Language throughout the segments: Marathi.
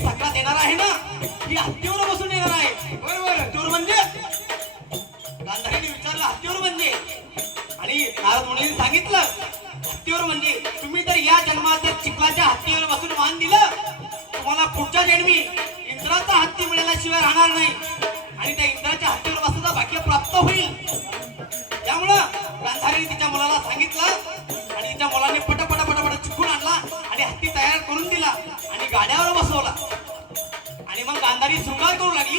जी तक्रार येणार आहे ना? ही हत्तीवर बसून येणार आहे. बरोबर? हत्तीवर म्हणजे? गांधारीने विचारलं हत्तीवर म्हणजे? आणि नारद मुनीने सांगितलं हत्तीवर म्हणजे? तुम्ही तर या जन्माच्या चिखलाच्या हत्तीवर बसून मान दिलं तुम्हाला पुढच्या जन्मी इंद्राचा हत्ती मिळाल्याशिवाय राहणार नाही. आणि त्या इंद्राच्या हत्तीवर बसायचं भाग्य प्राप्त होईल. त्यामुळं गांधारीने तिच्या मुलाला सांगितलं आणि तिच्या मुलाने पटपट पटपट चिखून आणला आणि हत्ती तयार करून गाण्यावर बसवला. आणि मग गांधारी झुंगार करू लागली.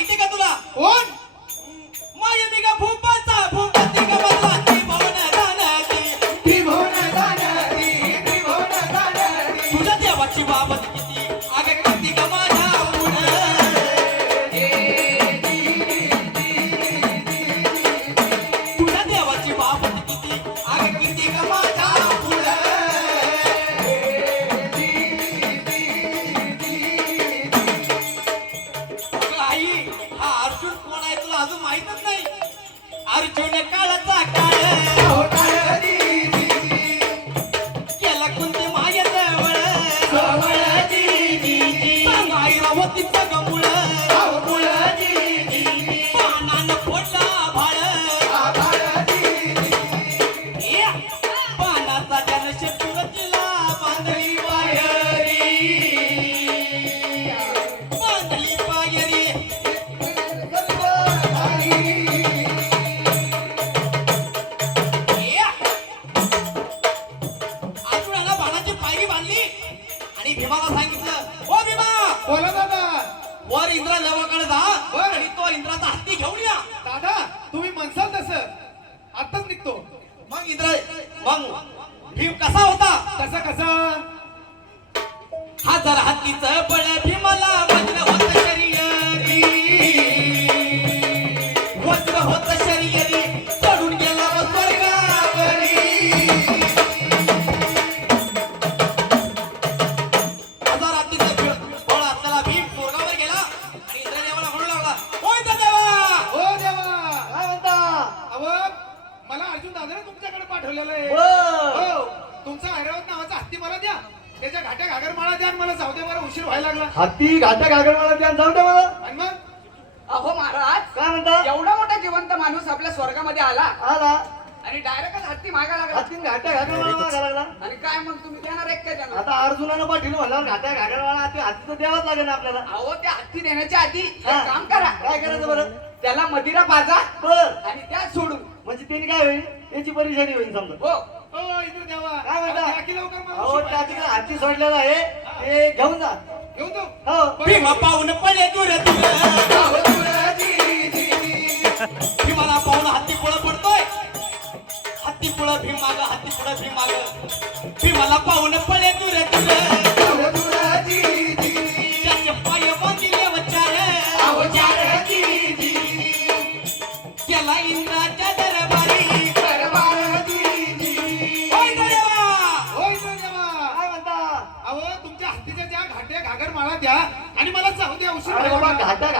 माहिती का तुला? कोण? माझ्या का भूप? la cuenta. इंद्र मग भीम कसा होता? तसं कसं? हजार हत्तीचं बळ द्या. त्याच्या घाट्या घागर मला द्या आणि मला जाऊ दे मला उशीर व्हायला लागला. हत्ती घाटा घागर मला द्या जाऊ दे मला. आणि मग? अहो महाराज काय म्हणता? एवढा मोठा जिवंत माणूस आपल्या स्वर्गामध्ये आला. आला? आणि डायरेक्ट हत्ती मागा लागला. हत्तीन घाटा घागर मला मागा लागला. आणि काय मग तुम्ही देणार एक काय त्यांना आता अर्जुनानं पाठवलं म्हणल्यावर घाटा घागर मला ते हत्ती तर द्यावाच लागेल ना आपल्याला. अहो त्या हत्ती देण्याच्या आधी एक हा. काम करा. काय करायचं बरं? त्याला मदिरा पाजा बर. आणि त्या सोडून. म्हणजे त्याने काय होईल? त्याची परेशानी होईल समजा. हो. काय म्हणता? अहो. हत्ती सोडलेला आहे. ते घेऊन जा. घेऊन जाऊ? हो. भीमा पाहून पळे दूर भीमाला पाहून हत्ती पुढं पडतोय. हत्ती पुढं भीम माग हत्ती पुढं भीम माग भीमाला पाहून पळे दूर दूर.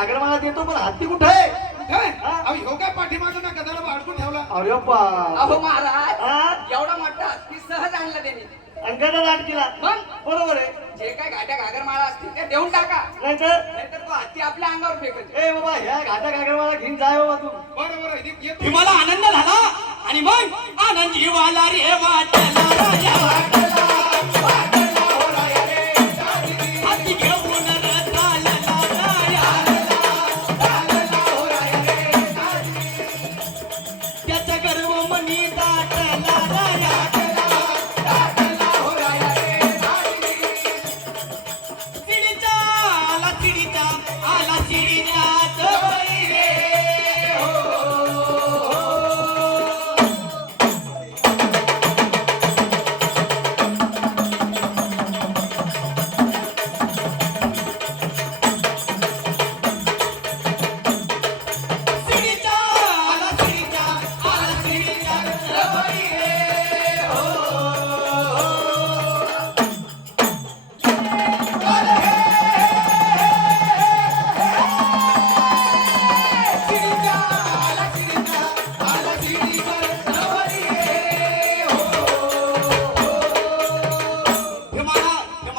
घागर मला देतो पण हत्ती कुठे? आहे काय? अहो ह्यो काय पाठीमागं ना कदाला अडकून ठेवला? अरे बा अहो महाराज हा? एवढा मोठा हत्ती सहज आणला त्यांनी. अंगाला लाट केला मग? बरोबर आहे. जे काय घाट्या असतील ते देऊन टाका. नाहीतर? नाहीतर तो हत्ती आपल्या अंगावर फेकत ए बाबा ह्या घाटा घेऊन जाय बाबा तू. बरं बरं भीमाला आनंद झाला. आणि मग? आनंद जीवाला रे वाटला.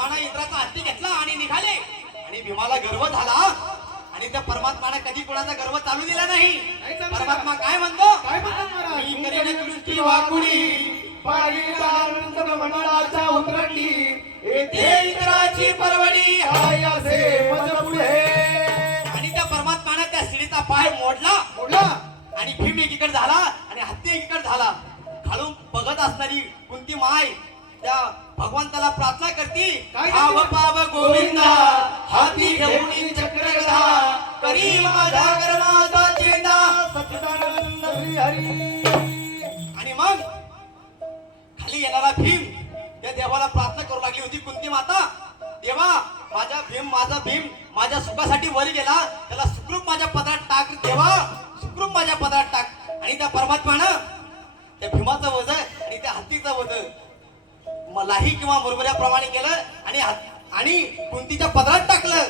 भीमाला इंद्राचा हत्ती घेतला आणि निघाले. आणि भीमाला गर्व झाला. आणि त्या परमात्माने कधी कोणाचा गर्व चालू दिला नाही. परमात्मा काय म्हणतो? काय वाकुडी. येथे इंद्राची परवडी. हाय असे आणि त्या परमात्माने त्या शिडीचा पाय मोडला. मोडला. आणि भीम एकीकडे झाला आणि हत्ती एकीकडे झाला. खालून बघत असणारी कुंती माय त्या भगवंताला प्रार्थना करती काय पाव गोविंदा हाती घेऊन चक्र गदा करी माझा कर्माचा चेंदा सच्चिदानंद श्री हरी आणि मग खाली येणारा भीम त्या देवाला प्रार्थना करू लागली होती कुंती माता. देवा माझा भीम माझा भीम माझ्या सुखासाठी वर गेला. त्याला सुखरूप माझ्या पदरात टाक देवा. सुखरूप माझ्या पदरात टाक. आणि त्या परमात्मानं त्या भीमाचं वज आणि त्या हत्तीचं वज मलाही किंवा मुरमुऱ्याप्रमाणे केलं आणि आणि कुंतीच्या पदरात टाकलं.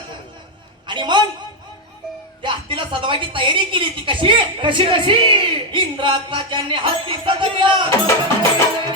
आणि मग त्या हत्तीला सजवायची तयारी केली ती कशी? कशी कशी? इंद्राचा ज्याने हत्ती सजविला.